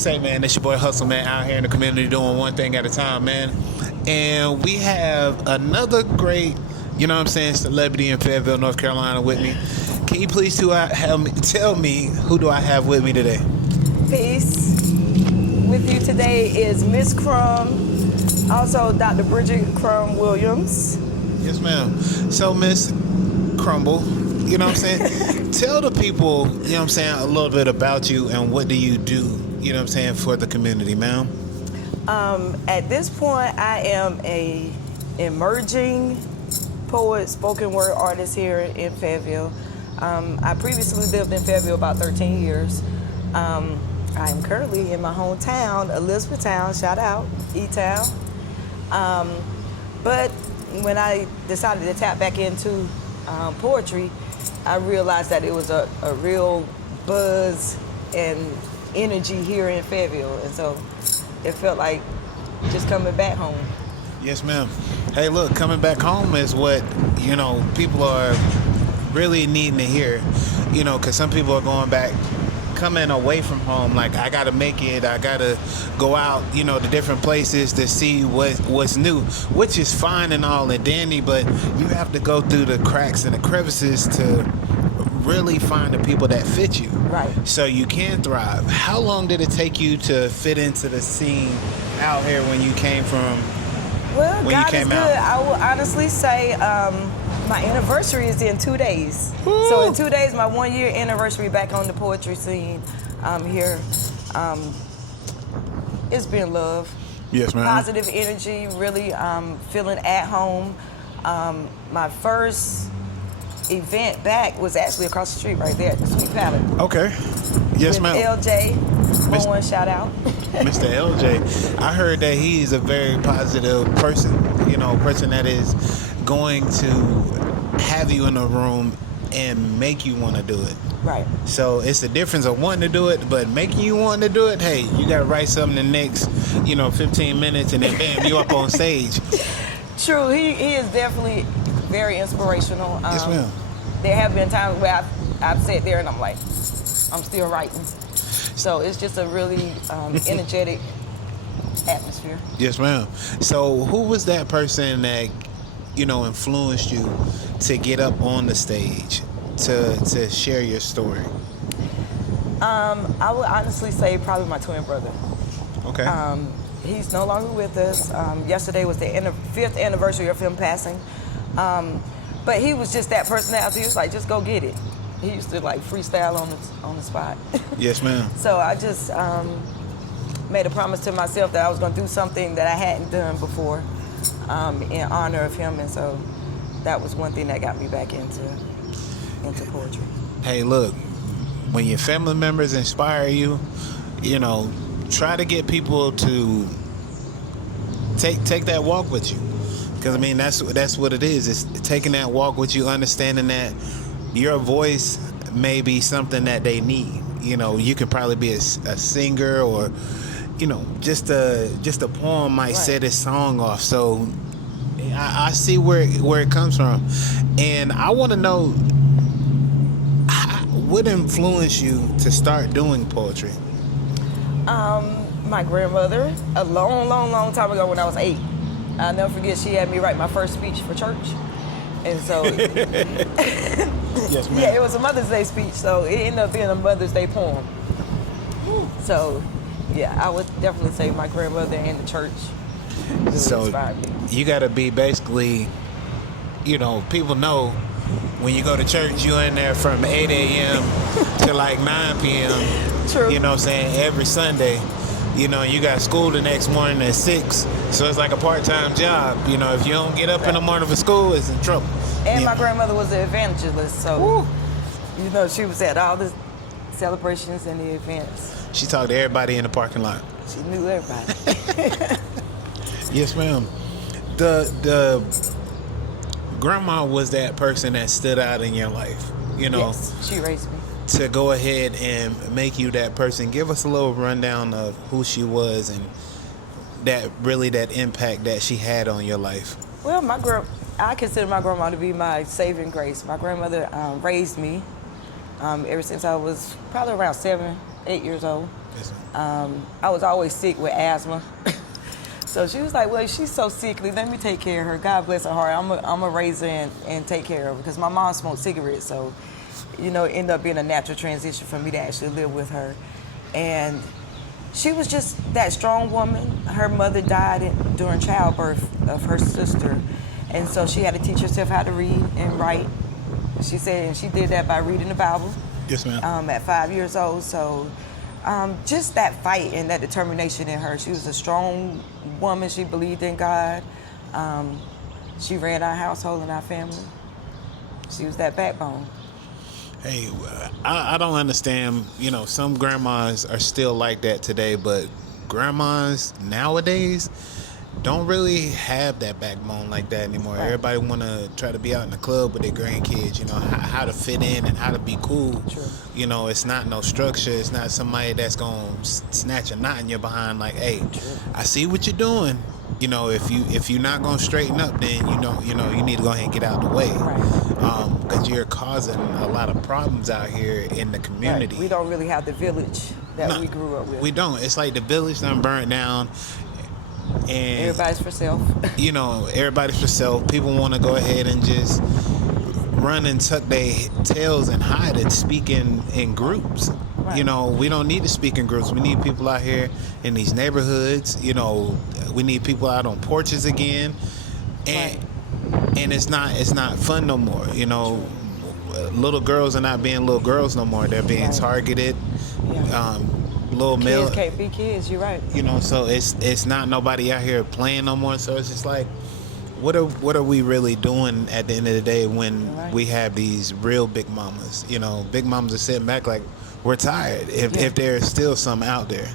say, man, it's your boy Hustle, man, out here in the community doing one thing at a time, man. And we have another great, you know what I'm saying, celebrity in Fayetteville, North Carolina with me. Can you please tell me who do I have with me today? Peace. With you today is Miss Crumb, also Dr. Bridget Crumb Williams. Yes, ma'am. So, Miss Crumble, you know what I'm saying? Tell the people, you know what I'm saying, a little bit about you and what do you do, you know what I'm saying, for the community, ma'am? At this point, I am a emerging poet, spoken word artist here in Fayetteville. I previously lived in Fayetteville about 13 years. I am currently in my hometown, Elizabethtown, shout out, E-Town. But when I decided to tap back into poetry, I realized that it was a real buzz and energy here in Fayetteville. And so it felt like just coming back home. Yes, ma'am. Hey, look, coming back home is what, you know, people are really needing to hear, you know, because some people are going back, coming away from home, like, I got to make it, I got to go out, you know, to different places to see what's new, which is fine and all and dandy, but you have to go through the cracks and the crevices to really find the people that fit you. Right. So you can thrive. How long did it take you to fit into the scene out here when you came from, Well, when God you came is good. out? I will honestly say my anniversary is in 2 days. Woo! So in 2 days, my 1 year anniversary back on the poetry scene here. It's been love. Yes, ma'am. Positive energy, really feeling at home. My first event back was actually across the street right there at the Sweet Palette. Okay. Yes, with ma'am. LJ, Bowen, shout out. Mr. LJ, I heard that he's a very positive person, you know, person that is going to have you in a room and make you want to do it. Right. So it's the difference of wanting to do it, but making you want to do it, hey, you got to write something the next, you know, 15 minutes and then bam, you up on stage. True, he is definitely very inspirational. Yes, ma'am. There have been times where I've sat there and I'm like, I'm still writing. So it's just a really energetic atmosphere. Yes, ma'am. So who was that person that, you know, influenced you to get up on the stage to share your story? I would honestly say probably my twin brother. Okay. He's no longer with us. Yesterday was the 5th anniversary of him passing. But he was just that personality. He was like, just go get it. He used to like freestyle on the spot. Yes, ma'am. So I just made a promise to myself that I was going to do something that I hadn't done before in honor of him. And so that was one thing that got me back into poetry. Hey, look, when your family members inspire you, you know, try to get people to take that walk with you. Because, I mean, that's what it is. It's taking that walk with you, understanding that your voice may be something that they need. You know, you could probably be a singer or, you know, just a poem might set this song off. So I see where it comes from. And I want to know, what influenced you to start doing poetry? My grandmother, a long time ago when I was 8. I'll never forget, she had me write my first speech for church. And so, Yes, ma'am. yeah, it was a Mother's Day speech, so it ended up being a Mother's Day poem. So, yeah, I would definitely say my grandmother and the church really inspired me. You got to be basically, you know, people know when you go to church, you're in there from 8 a.m. to like 9 p.m. True. You know what I'm saying? Every Sunday. You know, you got school the next morning at 6, so it's like a part-time job. You know, if you don't get up in the morning for school, it's in trouble. And my grandmother was an evangelist, so, you know, she was at all the celebrations and the events. She talked to everybody in the parking lot. She knew everybody. Yes, ma'am. The grandma was that person that stood out in your life, you know? Yes, she raised me. To go ahead and make you that person. Give us a little rundown of who she was and that impact that she had on your life. Well, I consider my grandma to be my saving grace. My grandmother raised me ever since I was probably around 7, 8 years old. Yes, ma'am. I was always sick with asthma. So she was like, well, she's so sickly, let me take care of her. God bless her heart. I'm going to raise her and take care of her. Because my mom smoked cigarettes, so, it ended up being a natural transition for me to actually live with her. And she was just that strong woman. Her mother died during childbirth of her sister. And so she had to teach herself how to read and write. She said, and she did that by reading the Bible. Yes, ma'am. At 5 years old. So just that fight and that determination in her. She was a strong woman. She believed in God. She ran our household and our family. She was that backbone. Hey, I don't understand. Some grandmas are still like that today, but grandmas nowadays don't really have that backbone like that anymore. Right. Everybody want to try to be out in the club with their grandkids, how to fit in and how to be cool. True. It's not no structure. It's not somebody that's going to snatch a knot in your behind like, hey, True. I see what you're doing. If you're not going to straighten up, then you need to go ahead and get out of the way. Right. Because you're causing a lot of problems out here in the community. Right. We don't really have the village that we grew up with. We don't. It's like the village done burnt down. And everybody's for self. Everybody's for self. People want to go ahead and just run and tuck their tails and hide and speak in groups. Right. We don't need to speak in groups. We need people out here in these neighborhoods. We need people out on porches again. And and it's not fun no more. Little girls are not being little girls no more. They're being targeted. Yeah. Little male kids can't be kids. You're right. So it's not nobody out here playing no more. So it's just like, what are we really doing at the end of the day when we have these real big mamas? Big mamas are sitting back like, we're tired. If there's still some out there.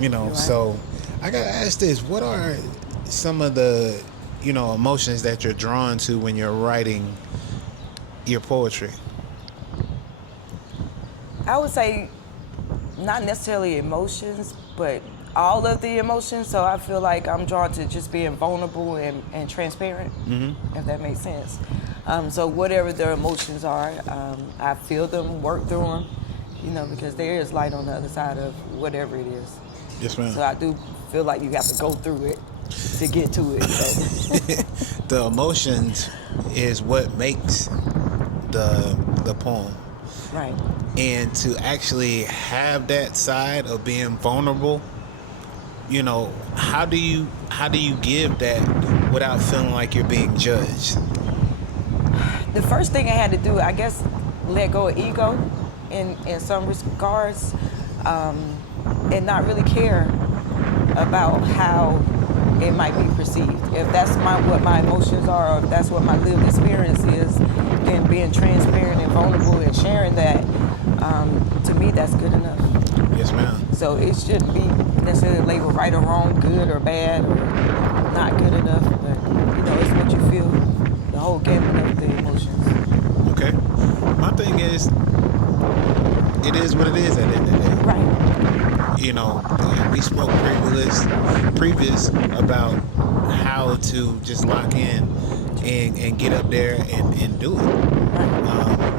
Yeah. So I gotta ask this: what are some of the emotions that you're drawn to when you're writing your poetry? I would say not necessarily emotions, but all of the emotions. So I feel like I'm drawn to just being vulnerable and transparent, if that makes sense. So whatever their emotions are, I feel them, work through them, because there is light on the other side of whatever it is. Yes, ma'am. So I do feel like you have to go through it to get to it. So. The emotions is what makes the poem. Right. And to actually have that side of being vulnerable, how do you give that without feeling like you're being judged? The first thing I had to do, I guess, let go of ego in some regards, and not really care about how it might be perceived. If that's what my emotions are, or if that's what my lived experience is, then being transparent and vulnerable and sharing that, to me, that's good enough. Yes, ma'am. So it shouldn't be necessarily labeled right or wrong, good or bad, or not good enough, but it's what you feel, the whole gamut of the emotions. Okay. My thing is, it is what it is at the end of the day. Right. We spoke previous about how to just lock in and get up there and do it.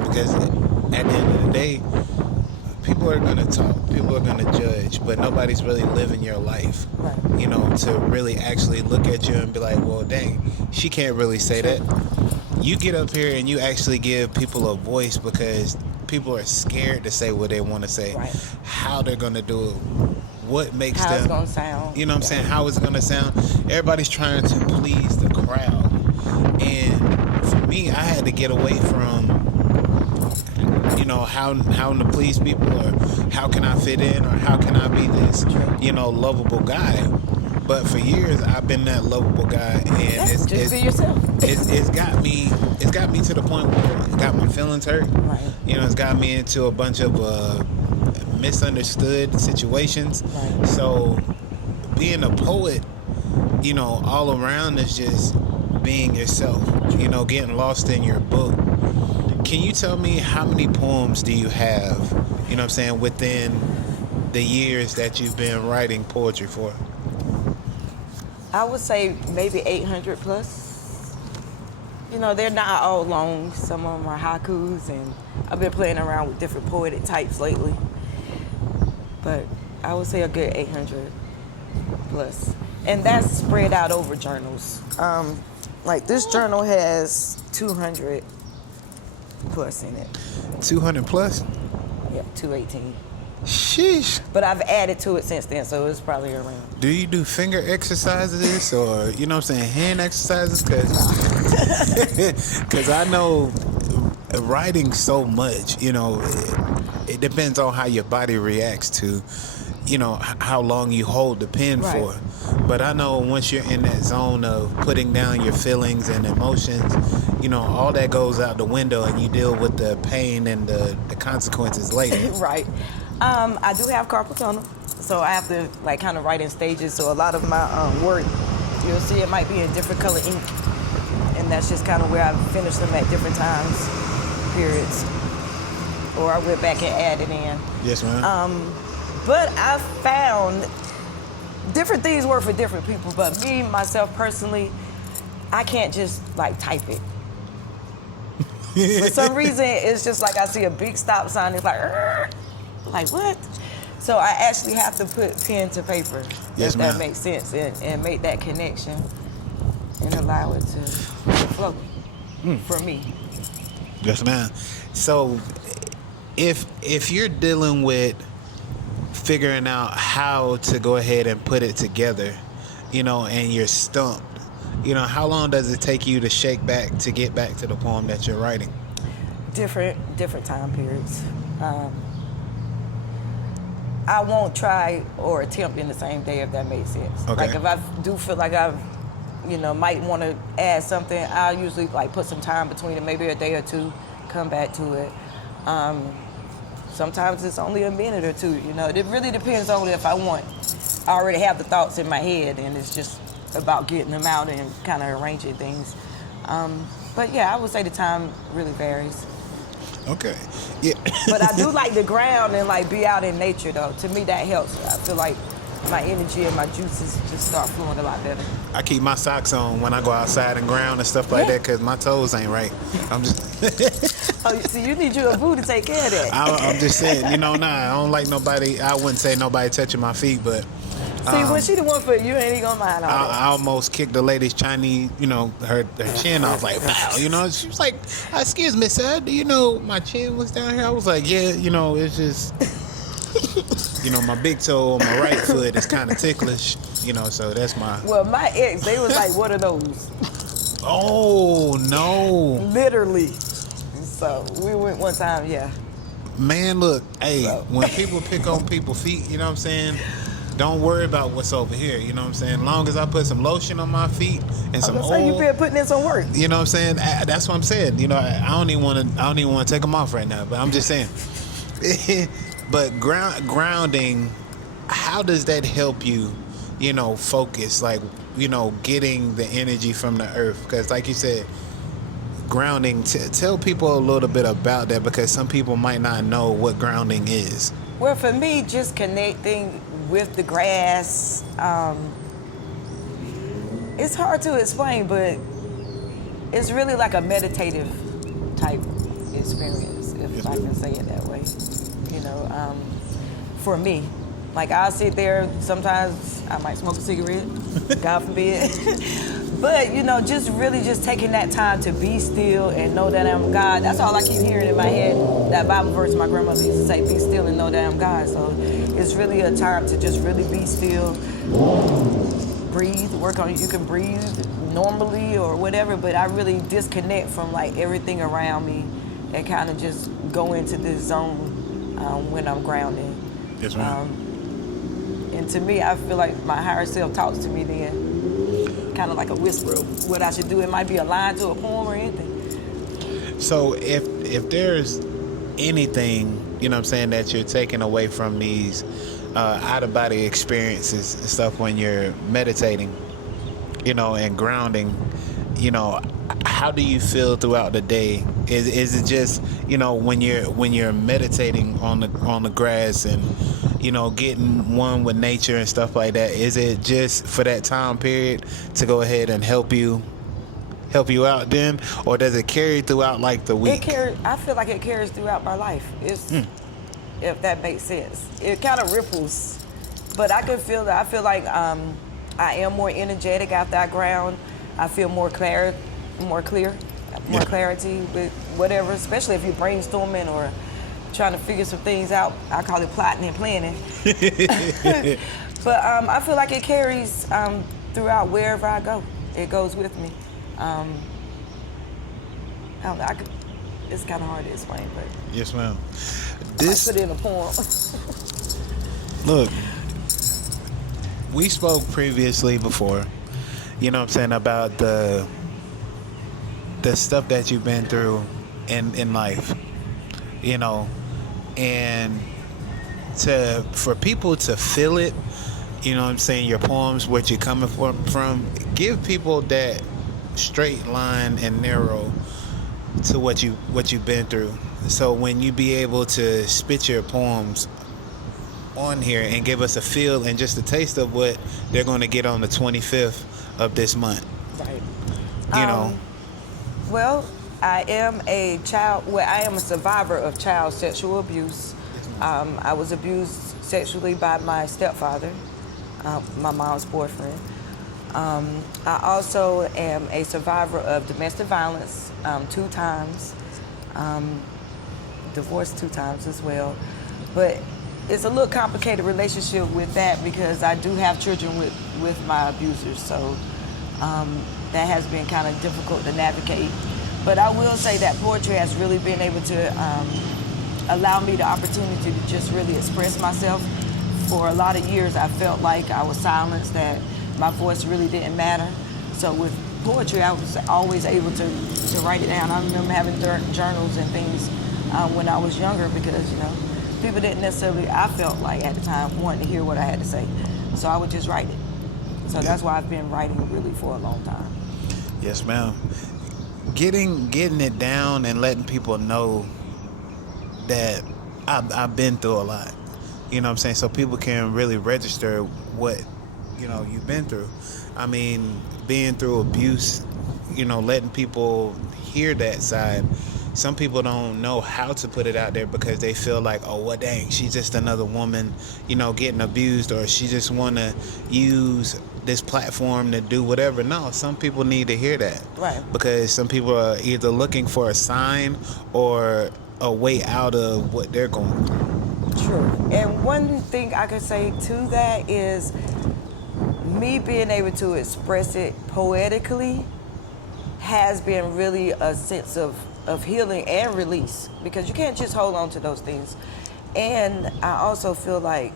Because at the end of the day, people are going to talk, people are going to judge, but nobody's really living your life. Right. To really actually look at you and be like, well, dang, she can't really say that. You get up here and you actually give people a voice because people are scared to say what they want to say. Right. How they're going to do it. What makes How them... it's going to sound. You know what I'm saying? How is it going to sound? Everybody's trying to please the crowd. And for me, I had to get away from, how to please people, or how can I fit in, or how can I be this, lovable guy. But for years, I've been that lovable guy, and Just be yourself. It's got me to the point where it got my feelings hurt. Right. It's got me into a bunch of misunderstood situations. Right. So being a poet, all around is just being yourself, getting lost in your book. Can you tell me how many poems do you have, within the years that you've been writing poetry for? I would say maybe 800 plus. They're not all long. Some of them are haikus, and I've been playing around with different poetic types lately. but I would say a good 800 plus. And that's spread out over journals. Like this journal has 200 plus in it. 200 plus? Yeah, 218. Sheesh. But I've added to it since then, so it's probably around. Do you do finger exercises or, you know what I'm saying, hand exercises? Because I know writing so much, you know, it depends on how your body reacts to, you know, how long you hold the pen Right. for. But I know once you're in that zone of putting down your feelings and emotions, you know, all that goes out the window and you deal with the pain and the consequences later. Right. I do have carpal tunnel, so I have to like kind of write in stages. So a lot of my work, you'll see it might be in different color ink, and that's just kind of where I finish them at different times, periods, or I went back and added in. Yes, ma'am. But I found different things work for different people. But me, myself personally, I can't just like type it. For some reason, it's just like I see a big stop sign. It's like what? So I actually have to put pen to paper. Yes, if ma'am. that makes sense, and make that connection and allow it to flow for me. Yes, ma'am. So if you're dealing with figuring out how to go ahead and put it together, you know, and you're stumped, you know, how long does it take you to shake back to get back to the poem that you're writing? Different time periods. I won't try or attempt in the same day, if that makes sense. Okay. Like if I do feel like I, you know, might want to add something, I'll usually like put some time between it, maybe a day or two, come back to it. Sometimes it's only a minute or two, you know. It really depends on if I already have the thoughts in my head, and it's just about getting them out and kind of arranging things. But yeah, I would say the time really varies. Okay. Yeah. But I do like the ground and like be out in nature though. To me that helps. I feel like my energy and my juices just start flowing a lot better. I keep my socks on when I go outside and ground and stuff like that because my toes ain't right. I'm just. Oh, so you need you a boo to take care of that. I'm just saying, you know, I don't like nobody. I wouldn't say nobody touching my feet, but. See, when she the one for you, ain't gonna mind all that. I almost kicked the lady's Chinese, you know, her chin off like, wow, you know. She was like, excuse me, sir, do you know my chin was down here? I was like, yeah, you know, it's just, you know, my big toe on my right foot is kind of ticklish, you know, so that's my. Well, my ex, they was like, what are those? Oh, no. Literally. So we went one time, yeah. Man, look, hey, So. when people pick on people's feet, you know what I'm saying? Don't worry about what's over here, you know what I'm saying? As long as I put some lotion on my feet and some So you oil, been putting in some work. you know what I'm saying? That's what I'm saying. You know, I don't even want to take them off right now, but I'm just saying. But grounding, how does that help you, you know, focus, like, you know, getting the energy from the earth? Because like you said, grounding, tell people a little bit about that, because some people might not know what grounding is. Well, for me, just connecting with the grass, it's hard to explain, but it's really like a meditative type experience, if I can say it that way. You know, for me, like I'll sit there, sometimes I might smoke a cigarette, God forbid. But, you know, just really just taking that time to be still and know that I'm God. That's all I keep hearing in my head. That Bible verse my grandmother used to say, be still and know that I'm God. So it's really a time to just really be still, breathe, work on it. You can breathe normally or whatever, but I really disconnect from like everything around me and kind of just go into this zone when I'm grounded. Yes, ma'am. And to me, I feel like my higher self talks to me then. Kind of like a whisper of what I should do. It might be a line to a poem or anything. So if there's anything, you know what I'm saying, that you're taking away from these out-of-body experiences and stuff when you're meditating, you know, and grounding, you know, how do you feel throughout the day? Is it just, you know, when you're meditating on the grass and, you know, getting one with nature and stuff like that, is it just for that time period to go ahead and help you out then, or does it carry throughout like the week? I feel like it carries throughout my life. if that makes sense. It kind of ripples, but I can feel that. I feel like I am more energetic after I ground. I feel more clear, more clarity with whatever, especially if you're brainstorming or trying to figure some things out. I call it plotting and planning. But I feel like it carries throughout wherever I go. It goes with me. I don't know, it's kind of hard to explain, but Yes, ma'am. I put it in a poem. Look, we spoke previously before, you know what I'm saying, about the stuff that you've been through in life, you know, and for people to feel it, you know what I'm saying, your poems, what you're coming from, give people that straight line and narrow to what you've been through. So when you be able to spit your poems on here and give us a feel and just a taste of what they're going to get on the 25th of this month. Right. You know. Well, I am a survivor of child sexual abuse. I was abused sexually by my stepfather, my mom's boyfriend. I also am a survivor of domestic violence 2 times, divorced 2 times as well. But it's a little complicated relationship with that because I do have children with my abusers, so that has been kind of difficult to navigate. But I will say that poetry has really been able to allow me the opportunity to just really express myself. For a lot of years, I felt like I was silenced, that my voice really didn't matter. So with poetry, I was always able to write it down. I remember having journals and things when I was younger because, you know, people didn't necessarily, I felt like at the time, wanting to hear what I had to say. So I would just write it. So that's why I've been writing really for a long time. Yes, ma'am. Getting it down and letting people know that I've been through a lot. You know what I'm saying? So people can really register what, you know, you've been through. I mean, being through abuse, you know, letting people hear that side. Some people don't know how to put it out there because they feel like, oh, well, dang, she's just another woman, you know, getting abused, or she just want to use this platform to do whatever. No, some people need to hear that. Right. Because some people are either looking for a sign or a way out of what they're going through. True. And one thing I could say to that is me being able to express it poetically has been really a sense of healing and release, because you can't just hold on to those things. And I also feel like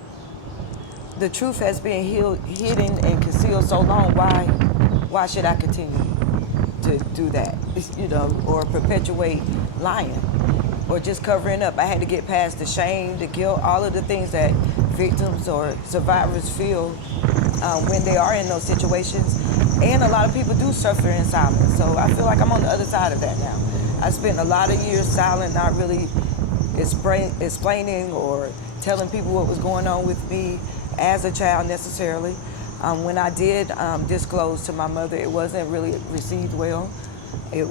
the truth has been hidden and concealed so long. Why should I continue to do that, you know, or perpetuate lying or just covering up? I had to get past the shame, the guilt, all of the things that victims or survivors feel when they are in those situations. And a lot of people do suffer in silence. So I feel like I'm on the other side of that now. I spent a lot of years silent, not really explaining or telling people what was going on with me as a child necessarily. When I did disclose to my mother, it wasn't really received well. It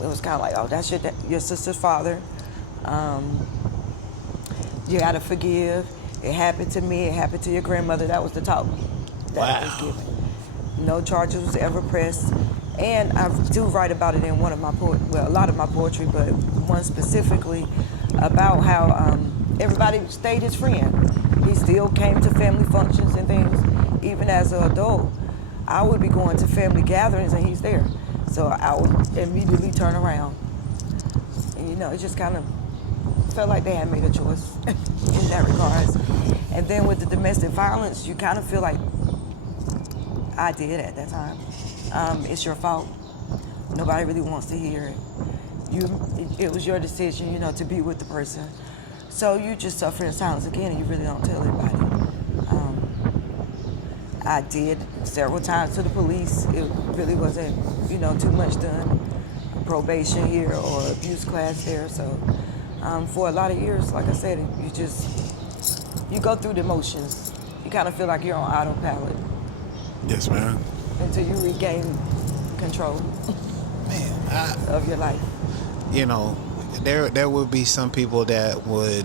was kind of like, oh, that's your sister's father. You gotta forgive. It happened to me. It happened to your grandmother. That was the talk that was given. No charges was ever pressed. And I do write about it in a lot of my poetry, but one specifically about how everybody stayed his friend. He still came to family functions and things. Even as an adult, I would be going to family gatherings and he's there. So I would immediately turn around. And, you know, it just kind of felt like they had made a choice in that regards. And then with the domestic violence, you kind of feel like I did at that time. It's your fault. Nobody really wants to hear it. It was your decision, you know, to be with the person. So you just suffer in silence again, and you really don't tell anybody. I did several times to the police. It really wasn't, you know, too much done. Probation here or abuse class there. So for a lot of years, like I said, you go through the motions. You kind of feel like you're on autopilot. Yes, ma'am. Until you regain control Man, of your life. You know, there would be some people that would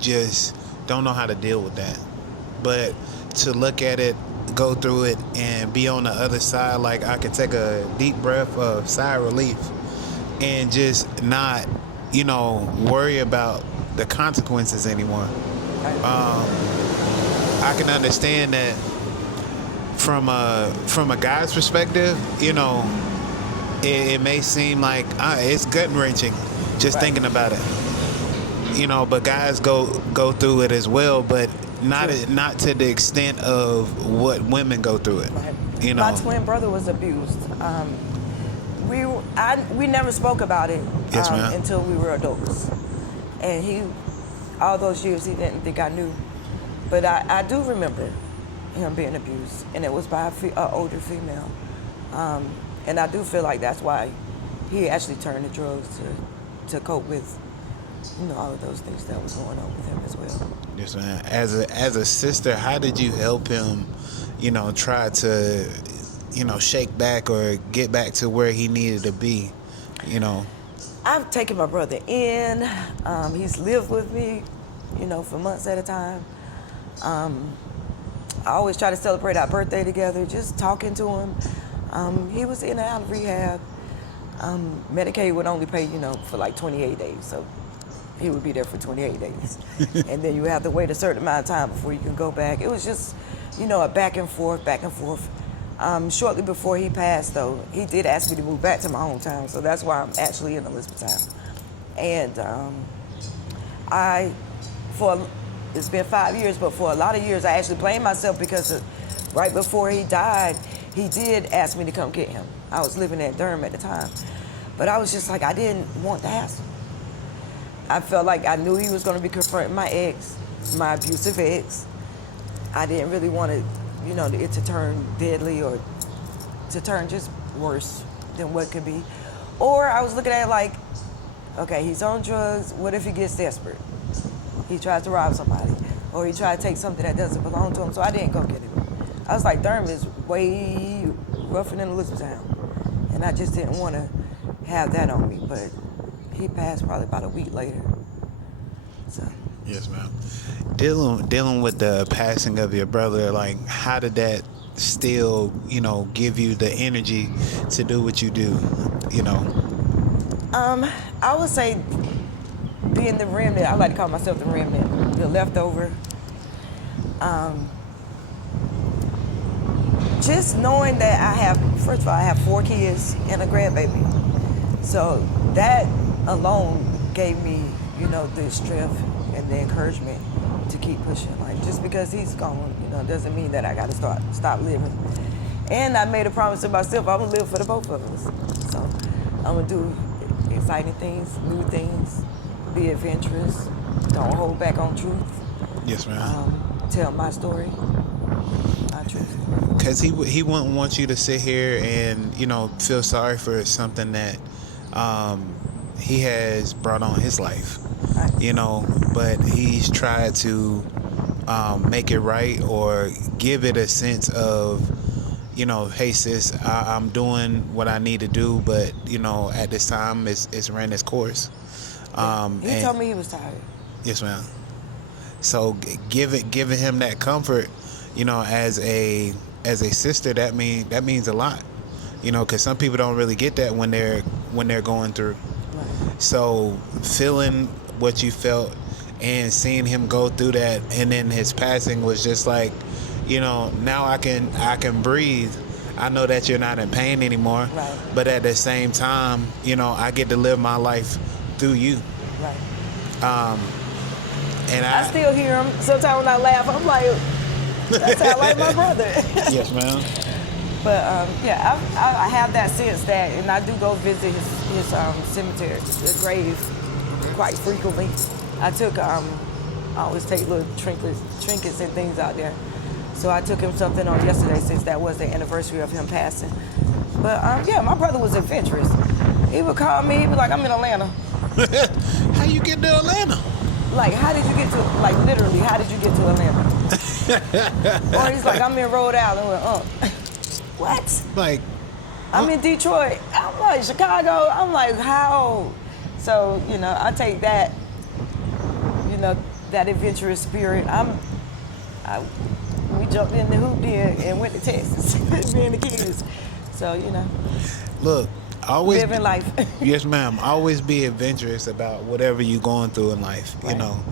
just don't know how to deal with that. But to look at it, go through it, and be on the other side, like I could take a deep breath of sigh of relief and just not, worry about the consequences anymore. I can understand that from a guy's perspective, it may seem like it's gut wrenching just thinking about it. But guys go through it as well, but not to the extent of what women go through it. Right. My twin brother was abused. We never spoke about it Yes, ma'am. until we were adults, and all those years he didn't think I knew, but I do remember him being abused, and it was by an older female, and I do feel like that's why he actually turned to drugs to cope with all of those things that was going on with him as well. Yes, man. As a sister, how did you help him, try to, shake back or get back to where he needed to be, I've taken my brother in. He's lived with me, for months at a time. I always try to celebrate our birthday together, just talking to him. He was in and out of rehab. Medicaid would only pay, for like 28 days, so he would be there for 28 days. And then you have to wait a certain amount of time before you can go back. It was just, a back and forth. Shortly before he passed, though, he did ask me to move back to my hometown, so that's why I'm actually in Elizabethtown. And it's been 5 years, but for a lot of years, I actually blamed myself because right before he died, he did ask me to come get him. I was living in Durham at the time, but I was just like, I didn't want to ask him. I felt like I knew he was going to be confronting my ex, my abusive ex. I didn't really want it, it to turn deadly or to turn just worse than what could be. Or I was looking at it like, okay, he's on drugs. What if he gets desperate? He tries to rob somebody, or he tried to take something that doesn't belong to him. So I didn't go get him. I was like, Durham is way rougher than Elizabethtown, and I just didn't want to have that on me. But he passed probably about a week later. So. Yes, ma'am. Dealing with the passing of your brother, like, how did that still, give you the energy to do what you do, I would say being the remnant. I like to call myself the remnant, the leftover. Just knowing that first of all, I have 4 kids and a grandbaby. So that alone gave me, the strength and the encouragement to keep pushing. Like, just because he's gone, doesn't mean that I got to stop living. And I made a promise to myself, I'm going to live for the both of us. So I'm going to do exciting things, new things, be adventurous, don't hold back on truth. Yes, ma'am. Tell my story, my truth. Because he wouldn't want you to sit here and, feel sorry for something that he has brought on his life. Right. But he's tried to make it right or give it a sense of, hey sis, I'm doing what I need to do, but at this time it's ran its course. He told me he was tired. Yes, ma'am. So giving him that comfort, as a sister, that means a lot, because some people don't really get that when they're going through. Right. So feeling what you felt and seeing him go through that, and then his passing was just like, now I can breathe. I know that you're not in pain anymore, right. But at the same time, I get to live my life through you. Right. And I still hear him. Sometimes when I laugh, I'm like, that sounds like my brother. Yes, ma'am. But I have that sense that, and I do go visit his cemetery, the grave, quite frequently. I always take little trinkets and things out there. So I took him something on yesterday since that was the anniversary of him passing. But my brother was adventurous. He would call me, he'd be like, I'm in Atlanta. How you get to Atlanta? Like, how did you get to, like, literally, how did you get to Atlanta? Or he's like, I'm in Rhode Island. What? Like, I'm in Detroit. I'm like, Chicago. I'm like, how? So, I take that, that adventurous spirit. We jumped in the hoop then and went to Texas, being the kids. So, you know. Look, always living life. Yes, ma'am. Always be adventurous about whatever you're going through in life. Right. You know,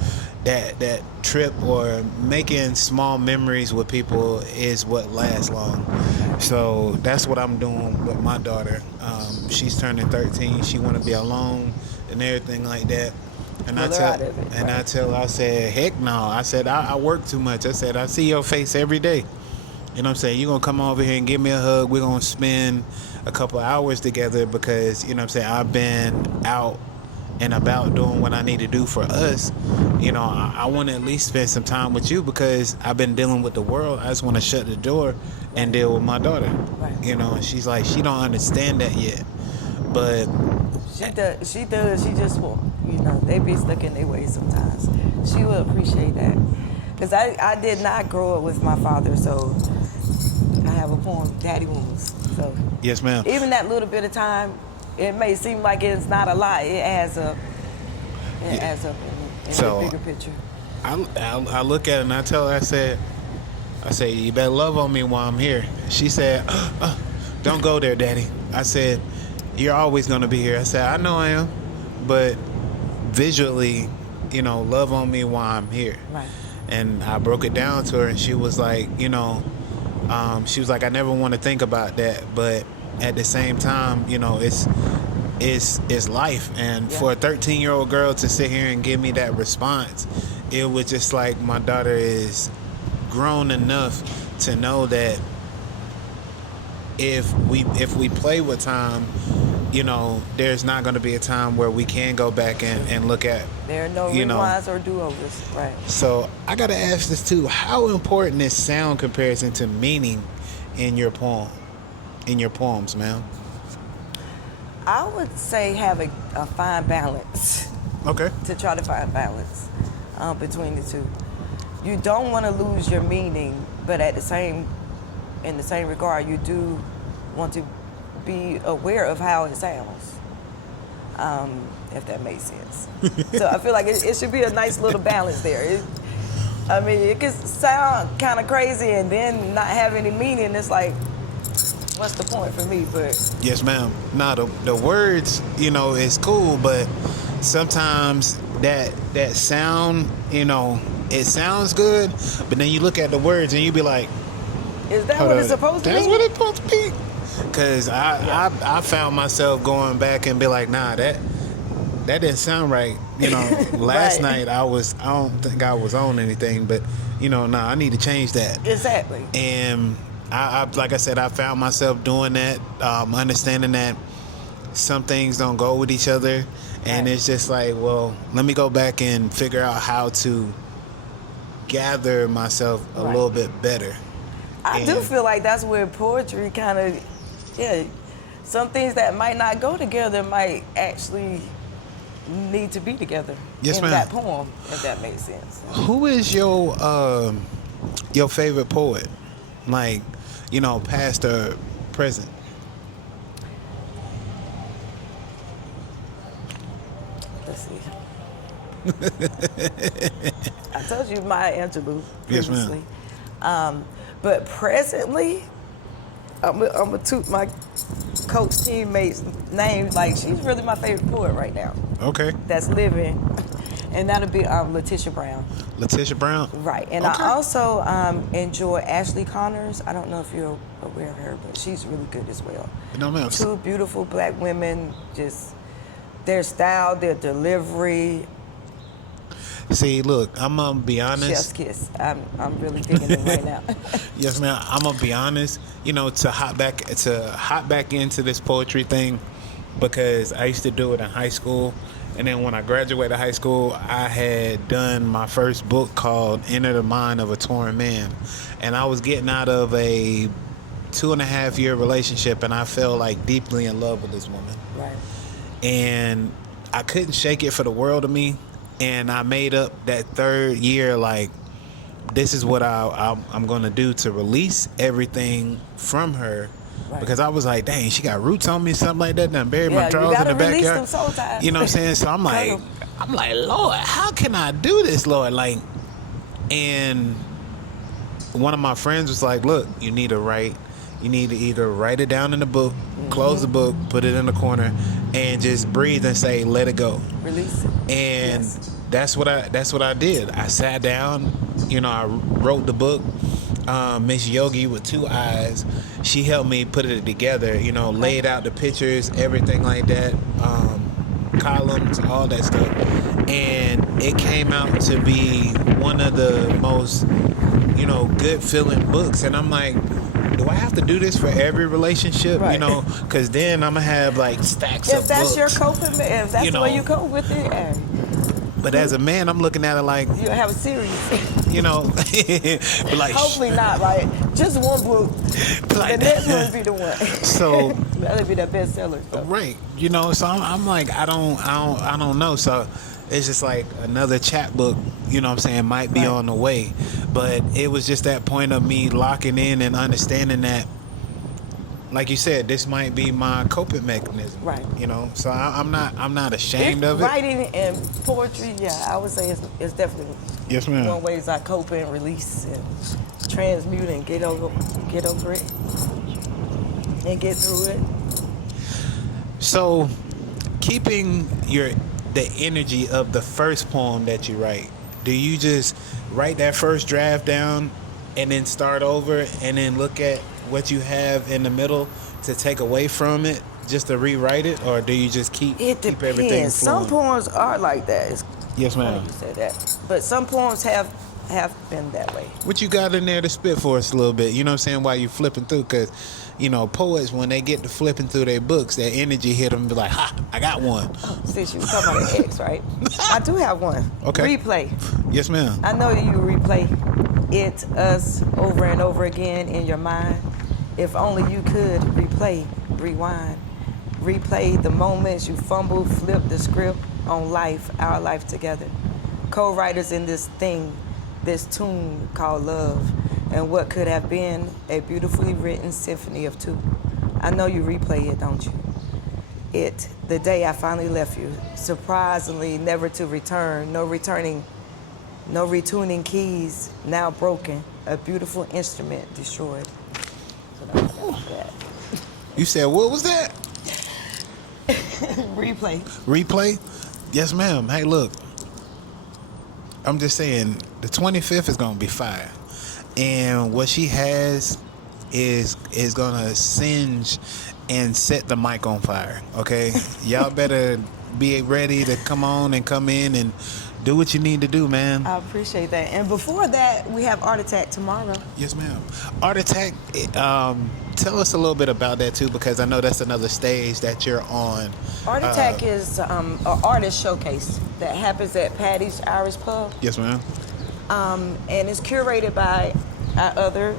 that trip or making small memories with people is what lasts long. So that's what I'm doing with my daughter. She's turning 13. She want to be alone and everything like that. And I tell her, I said, heck no. I said, I work too much. I said, I see your face every day. You know what I'm saying? You're going to come over here and give me a hug. We're going to spend a couple hours together because, you know what I'm saying, I've been out and about doing what I need to do for us. You know, I want to at least spend some time with you because I've been dealing with the world. I just want to shut the door and deal with my daughter. Right. You know, and she's like, she don't understand that yet. But she does. She just won't. You know, they be stuck in their ways sometimes. She will appreciate that. Because I did not grow up with my father, so I have a poem, Daddy Wounds. So yes, ma'am. even that little bit of time, it may seem like it's not a lot. It adds up. It adds up in the bigger picture. I look at it and I tell her, I say, you better love on me while I'm here. She said, don't go there, Daddy. I said, you're always going to be here. I said, I know I am, but visually, you know, love on me while I'm here. Right. And I broke it down to her, and she was like, you know, she was like, I never want to think about that, but at the same time, you know, it's life. And for a 13-year-old girl to sit here and give me that response, it was just like my daughter is grown enough to know that if we play with time, you know, there's not going to be a time where we can go back and look at. There are no rewinds or do-overs, right? So I got to ask this too: how important is sound comparison to meaning in your poems, ma'am? I would say have a fine balance. Okay. To try to find balance between the two. You don't want to lose your meaning, but in the same regard, you do want to be aware of how it sounds, if that makes sense. So I feel like it should be a nice little balance there. It can sound kind of crazy and then not have any meaning. It's like, what's the point for me? But yes, ma'am. Now the words, you know, is cool, but sometimes that sound, you know, it sounds good, but then you look at the words and you be like, is that what it's supposed to be? That's what it's supposed to be. Because I found myself going back and be like, nah, that didn't sound right. You know, last night I don't think I was on anything, but you know, nah, I need to change that. Exactly. And I like I said, I found myself doing that, understanding that some things don't go with each other, and it's just like, well, let me go back and figure out how to gather myself a little bit better. I do feel like that's where poetry kind of, some things that might not go together might actually need to be together in that poem, if that makes sense. Who is your favorite poet? Like, you know, past or present? Let's see. I told you Maya Angelou previously. Yes, ma'am. But presently, I'm gonna toot my coach teammate's name. Like, she's really my favorite poet right now. Okay. That's living, and that'll be Letitia Brown. Letitia Brown. Right, and I also enjoy Ashley Connors. I don't know if you're aware of her, but she's really good as well. No, ma'am. Two beautiful black women, just their style, their delivery. See, look, I'm gonna be honest. Chef's kiss. I'm really digging it right now. Yes, ma'am. I'm gonna be honest. You know, to hop back into this poetry thing, because I used to do it in high school, and then when I graduated high school, I had done my first book called "Enter the Mind of a Torn Man," and I was getting out of a 2.5-year relationship, and I fell like deeply in love with this woman. Right. And I couldn't shake it for the world of me. And I made up that third year, like, this is what I'm going to do to release everything from her. Right. Because I was like, dang, she got roots on me, something like that. And I buried my drawers in the backyard. Them soul ties. You know what I'm saying? So I'm like, I'm like, Lord, how can I do this, Lord? Like, and one of my friends was like, look, you need to either write it down in the book, close the book, put it in the corner, and just breathe and say, let it go. Release it. And that's what I did. I sat down, I wrote the book. Miss Yogi with 2 eyes, she helped me put it together, laid out the pictures, everything like that, columns, all that stuff. And it came out to be one of the most, good feeling books. And I'm like, do I have to do this for every relationship? Right. Because then I'm going to have like stacks of books. If that's your coping, if that's the way you cope with it, but as a man, I'm looking at it like, you have a series. Like, hopefully not, right? Just one book. Like the next one will be the one. So that'll be the bestseller. So. Right. So I'm like, I don't know. So it's just like another chapbook, might be on the way. But it was just that point of me locking in and understanding that, like you said, this might be my coping mechanism. Right. So I'm not ashamed of it. Writing and poetry, I would say it's definitely Yes, ma'am. one ways I cope and release and transmute and get over it and get through it. So keeping the energy of the first poem that you write, do you just write that first draft down and then start over and then look at what you have in the middle to take away from it just to rewrite it, or do you just keep everything flowing? Some poems are like that. Yes, ma'am. You said that, but some poems have been that way. What you got in there to spit for us a little bit? You know what I'm saying? While you flipping through, because poets, when they get to flipping through their books, that energy hit them and be like, ha, I got one. Since you were talking about an ex, right? I do have one. Okay. Replay. Yes, ma'am. I know you replay it, us, over and over again in your mind. If only you could replay, rewind. Replay the moments you fumbled, flipped the script on life, our life together. Co-writers in this thing, this tune called love, and what could have been a beautifully written symphony of two. I know you replay it, don't you? It, the day I finally left you, surprisingly never to return, no returning, no retuning keys, now broken, a beautiful instrument destroyed. So that was that. You said, what was that? Replay. Replay? Yes, ma'am. Hey, look. I'm just saying, the 25th is going to be fire. And what she has is going to singe and set the mic on fire, okay? Y'all better be ready to come on and come in and do what you need to do, man. I appreciate that. And before that, we have Art Attack tomorrow. Yes, ma'am. Art Attack, tell us a little bit about that, too, because I know that's another stage that you're on. Art Attack is an artist showcase that happens at Patty's Irish Pub. Yes, ma'am. And it's curated by our other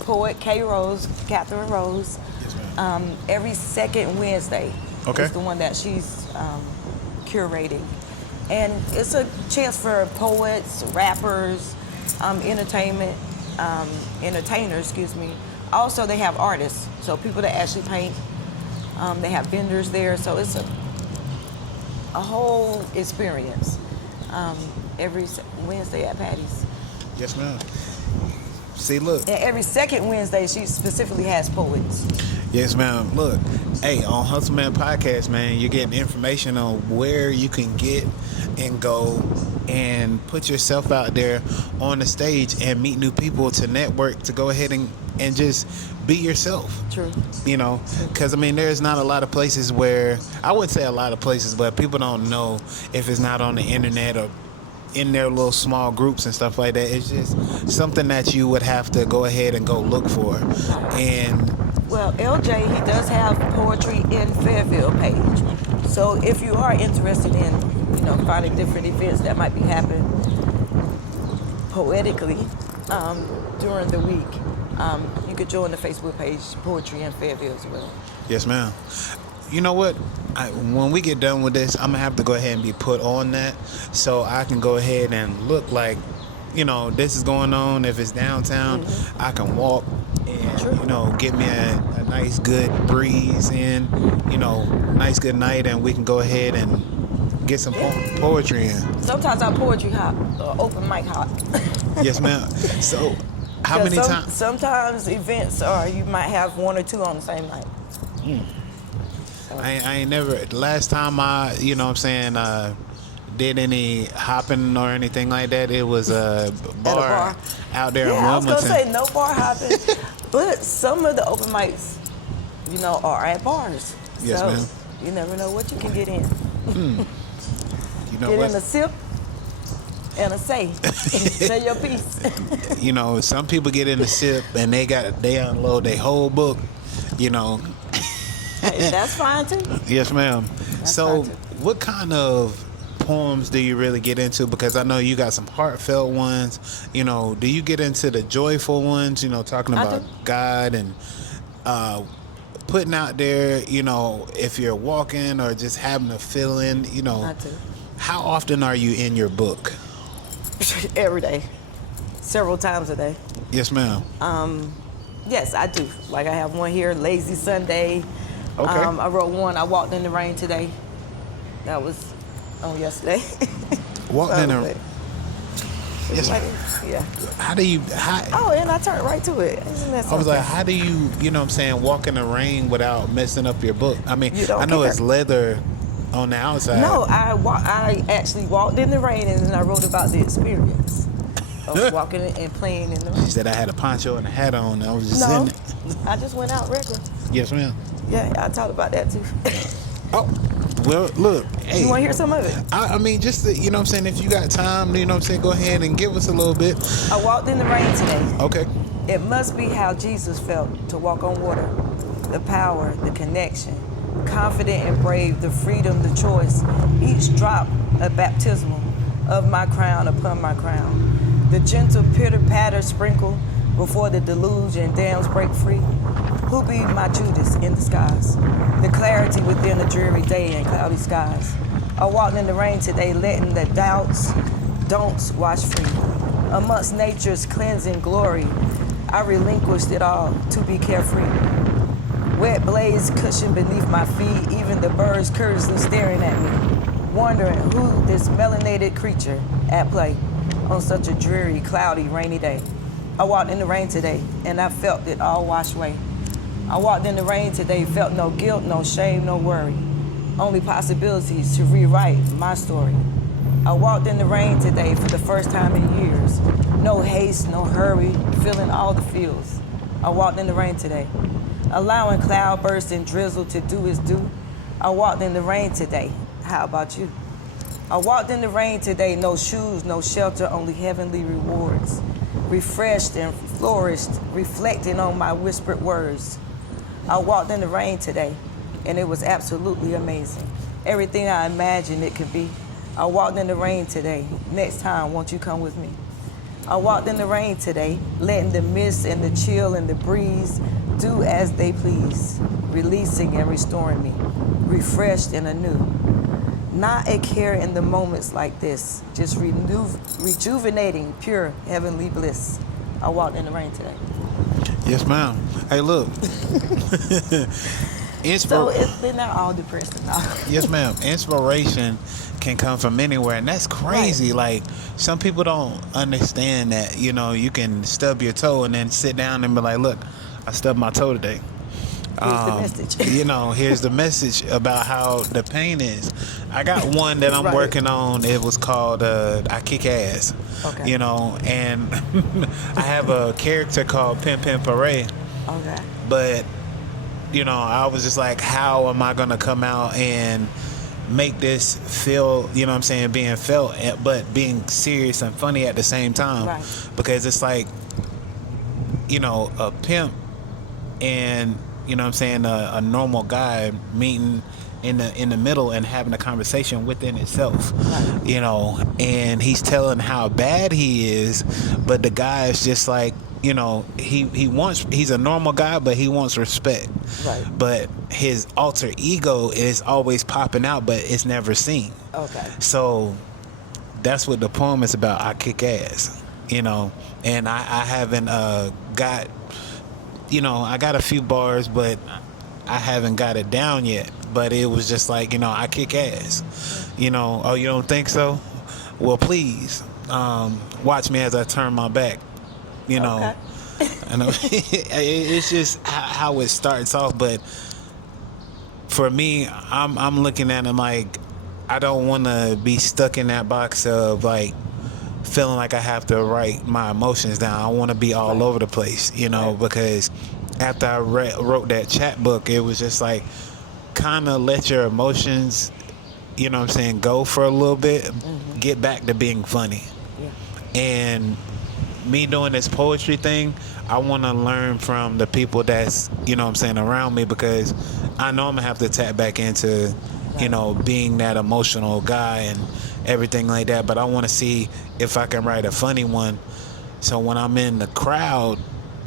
poet, Catherine Rose. Yes, ma'am. Every second Wednesday is the one that she's curating. And it's a chance for poets, rappers, entertainers, Also, they have artists, so people that actually paint. They have vendors there, so it's a whole experience every Wednesday at Patty's. Yes, ma'am. See, look. And every second Wednesday, she specifically has poets. Yes, ma'am. Look, hey, on Hustle Man Podcast, man, you're getting information on where you can get and go and put yourself out there on the stage and meet new people, to network, to go ahead and just be yourself. True. Because, there's not a lot of places where, I wouldn't say a lot of places, but people don't know if it's not on the internet or in their little small groups and stuff like that. It's just something that you would have to go ahead and go look for. And well, LJ, he does have Poetry in Fairfield page. So if you are interested in, finding different events that might be happening poetically during the week, you could join the Facebook page, Poetry in Fairfield as well. Yes, ma'am. You know what? When we get done with this, I'm going to have to go ahead and be put on that so I can go ahead and look like, this is going on. If it's downtown, I can walk and, get me a nice good breeze in, nice good night, and we can go ahead and get some Yeah. poetry in. Sometimes I poetry hop, open mic hop. Yes, ma'am. So, how 'Cause many times? Sometimes events are you might have one or two on the same night. I ain't never. Last time I, you know what I'm saying, did any hopping or anything like that, it was a bar, out there in Yeah, I was Wilmington. gonna say no bar hopping, but some of the open mics, you know, are at bars. Yes, so ma'am. You never know what you can get in. You know Get what? in a sip and a say. Say your piece. You know, some people get in the sip and they unload their whole book. You know. Hey, that's fine too. Yes, ma'am. That's So, fine, too. what kind of poems do you really get into? Because I know you got some heartfelt ones. You know, do you get into the joyful ones? You know, talking I about do. God and putting out there. You know, if you're walking or just having a feeling. You know, I do. how often are you in your book? Every day, several times a day. Yes, ma'am. Yes, I do. Like I have one here, Lazy Sunday. Okay. I wrote one, I walked in the rain today. That was on yesterday. Walked in the. Yes, Like, ma'am. yeah. How do you? Oh, and I turned right to it. Isn't that I was something? like, how do you, you know what I'm saying, walk in the rain without messing up your book? I mean, You don't I know care. it's leather on the outside. No, I actually walked in the rain and then I wrote about the experience of walking and playing in the rain. She said I had a poncho and a hat on. And I was just No, in it. I just went out regular. Yes, ma'am. Yeah, I talked about that too. Oh, well, look, hey. You want to hear some of it? I mean, just, you know what I'm saying, if you got time, you know what I'm saying, go ahead and give us a little bit. I walked in the rain today. Okay. It must be how Jesus felt to walk on water. The power, the connection, confident and brave, the freedom, the choice. Each drop a baptismal of my crown upon my crown. The gentle pitter-patter sprinkle before the deluge and dams break free. Who be my Judas in disguise? The clarity within a dreary day and cloudy skies. I walked in the rain today, letting the doubts, don'ts wash free. Amongst nature's cleansing glory, I relinquished it all to be carefree. Wet blaze cushioned beneath my feet, even the birds curiously staring at me, wondering who this melanated creature at play on such a dreary, cloudy, rainy day. I walked in the rain today, and I felt it all wash away. I walked in the rain today, felt no guilt, no shame, no worry. Only possibilities to rewrite my story. I walked in the rain today for the first time in years. No haste, no hurry, feeling all the feels. I walked in the rain today, allowing cloudburst and drizzle to do its due. I walked in the rain today. How about you? I walked in the rain today, no shoes, no shelter, only heavenly rewards. Refreshed and flourished, reflecting on my whispered words. I walked in the rain today, and it was absolutely amazing. Everything I imagined it could be. I walked in the rain today. Next time, won't you come with me? I walked in the rain today, letting the mist and the chill and the breeze do as they please, releasing and restoring me, refreshed and anew. Not a care in the moments like this, just rejuvenating pure heavenly bliss. I walked in the rain today. Yes, ma'am. Hey, look. So they're not all depressing now. Yes, ma'am. Inspiration can come from anywhere, and that's crazy. Right. Like, some people don't understand that, you know, you can stub your toe and then sit down and be like, look, I stubbed my toe today. Here's the message. You know, here's the message about how the pain is. I got one that I'm Right. working on. It was called I Kick Ass. Okay. You know, and I have a character called Pimp Parade. Okay. But, you know, I was just like, how am I going to come out and make this feel, you know what I'm saying, being felt, but being serious and funny at the same time? Right. Because it's like, you know, a pimp and, you know what I'm saying, a normal guy meeting in the middle and having a conversation within itself. Right. You know, and he's telling how bad he is, but the guy is just like, you know, he's a normal guy, but he wants respect. Right. But his alter ego is always popping out, but it's never seen. Okay. So that's what the poem is about. I kick ass, you know, and I haven't got, you know, I got a few bars, but I haven't got it down yet, but it was just like, I kick ass. Oh, you don't think so? Well, please, watch me as I turn my back. Okay. And it's just how it starts off. But for me, I'm looking at it like I don't want to be stuck in that box of like feeling like I have to write my emotions down. I want to be all over the place, because after I wrote that chat book, it was just like kind of let your emotions, go for a little bit, get back to being funny. Yeah. And me doing this poetry thing, I want to learn from the people that's, around me, because I know I'm going to have to tap back into, being that emotional guy and everything like that. But I want to see if I can write a funny one. So when I'm in the crowd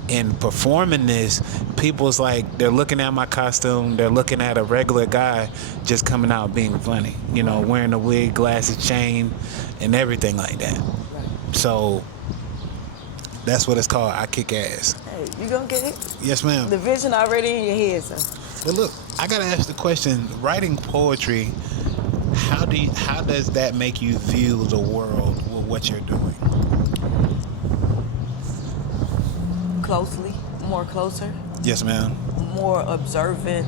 and performing this, people's like, they're looking at my costume, they're looking at a regular guy just coming out being funny, wearing a wig, glasses, chain, and everything like that. Right. So that's what it's called. I kick ass. Hey, you gonna get it? Yes, ma'am. The vision already in your head, so. But look, I gotta ask the question: writing poetry, how does that make you view the world with what you're doing? Closely, more closer, Yes, ma'am. more observant.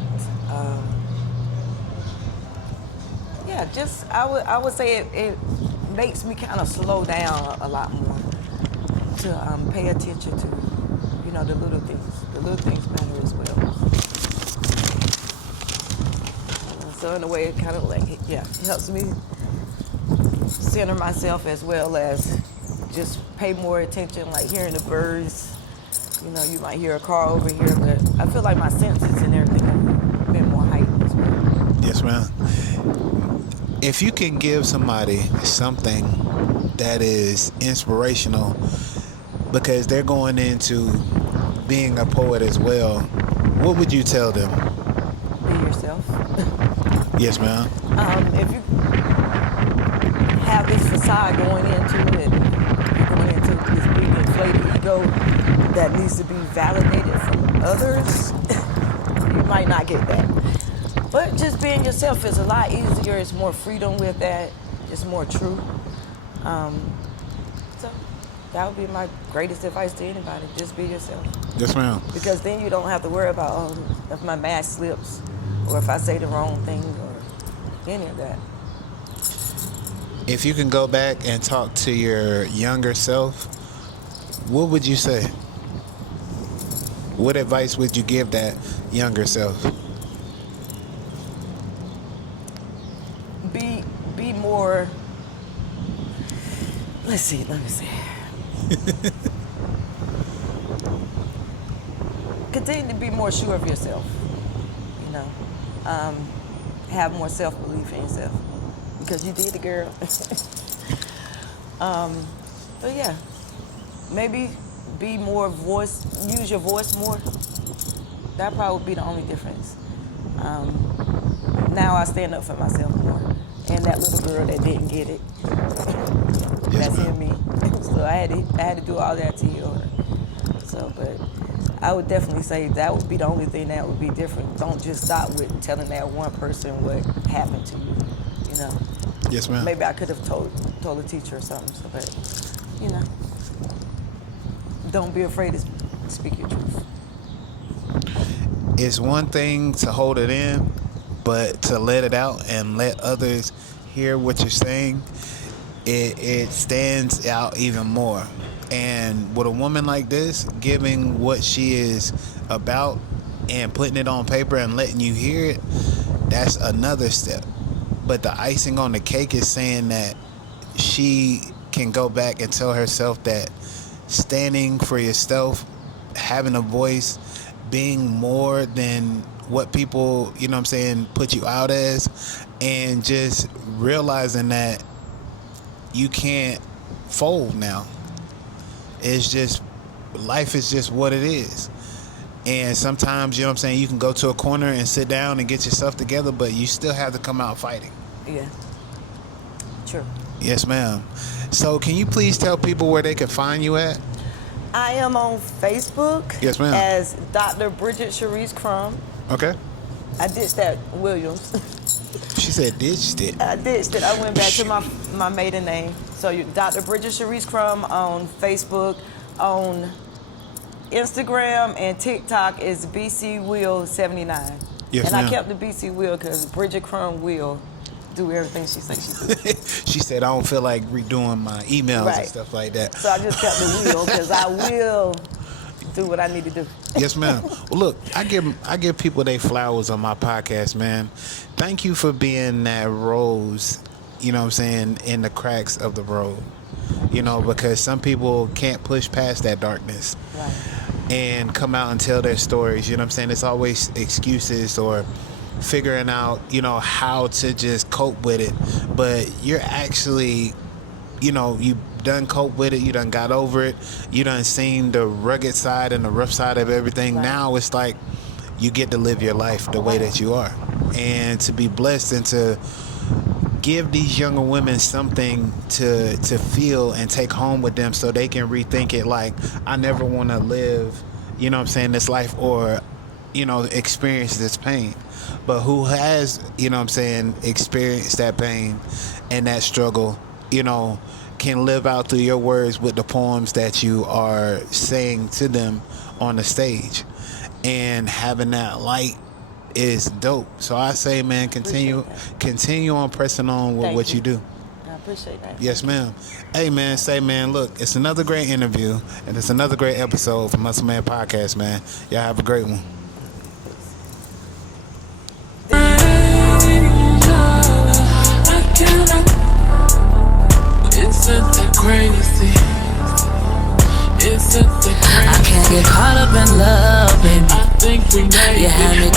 Yeah, just I would say it makes me kind of slow down a lot more to pay attention to, the little things. The little things matter as well. So in a way, it kind of like, it helps me center myself as well as just pay more attention, like hearing the birds. You might hear a car over here, but I feel like my senses and everything have been more heightened as well. Yes, ma'am. If you can give somebody something that is inspirational, because they're going into being a poet as well, what would you tell them? Be yourself. Yes, ma'am. If you have this facade going into it, you're going into this big inflated ego that needs to be validated from others, you might not get that. But just being yourself is a lot easier. It's more freedom with that. It's more true. So that would be my greatest advice to anybody. Just be yourself. Yes, ma'am. Because then you don't have to worry about if my mask slips or if I say the wrong thing or any of that. If you can go back and talk to your younger self, what would you say? What advice would you give that younger self? Be more. Let me see. Continue to be more sure of yourself. Have more self-belief in yourself because you did it, girl. But yeah, maybe be more use your voice more. That probably would be the only difference. Now I stand up for myself more. And that little girl that didn't get it, that's in me. So I had to do all that to heal her. So, but I would definitely say that would be the only thing that would be different. Don't just stop with telling that one person what happened to you. Yes, ma'am. Maybe I could have told a teacher or something. So, but don't be afraid to speak your truth. It's one thing to hold it in, but to let it out and let others hear what you're saying, it stands out even more. And with a woman like this, giving what she is about and putting it on paper and letting you hear it, that's another step. But the icing on the cake is saying that she can go back and tell herself that standing for yourself, having a voice, being more than what people, put you out as, and just realizing that you can't fold now. It's just, life is just what it is. And sometimes, you can go to a corner and sit down and get yourself together, but you still have to come out fighting. Yeah. True. Yes, ma'am. So can you please tell people where they can find you at? I am on Facebook. Yes, ma'am. As Dr. Bridget Crumb. Okay. I ditched that Williams. She said ditched it. I ditched it. I went back to my maiden name. So you Dr. Bridget Crumb on Facebook, on Instagram and TikTok is BC Will 79. Yes, and ma'am. I kept the BC Will because Bridget Crumb will do everything she says she do. She said I don't feel like redoing my emails Right. and stuff like that. So I just kept the will because I will do what I need to do. Yes, ma'am. Well, look, I give people their flowers on my podcast, man. Thank you for being that rose, you know what I'm saying, in the cracks of the road. You know, because some people can't push past that darkness. Right. And come out and tell their stories. You know what I'm saying? It's always excuses or figuring out, you know, how to just cope with it. But you're actually, you know, you done cope with it. You done got over it. You done seen the rugged side and the rough side of everything. Right. Now it's like you get to live your life the way that you are. And to be blessed and to give these younger women something to feel and take home with them so they can rethink it, like, I never want to live, you know what I'm saying, this life or, you know, experience this pain. But who has, you know what I'm saying, experienced that pain and that struggle, you know, can live out through your words with the poems that you are saying to them on the stage. And having that light is dope. So I say, man, continue on pressing on with what you do. I appreciate that. Yes, ma'am. Hey, man, say, man, look, it's another great interview and it's another great episode from Muscle Man Podcast, man. Y'all have a great one. I can't get caught up in love, baby. You had me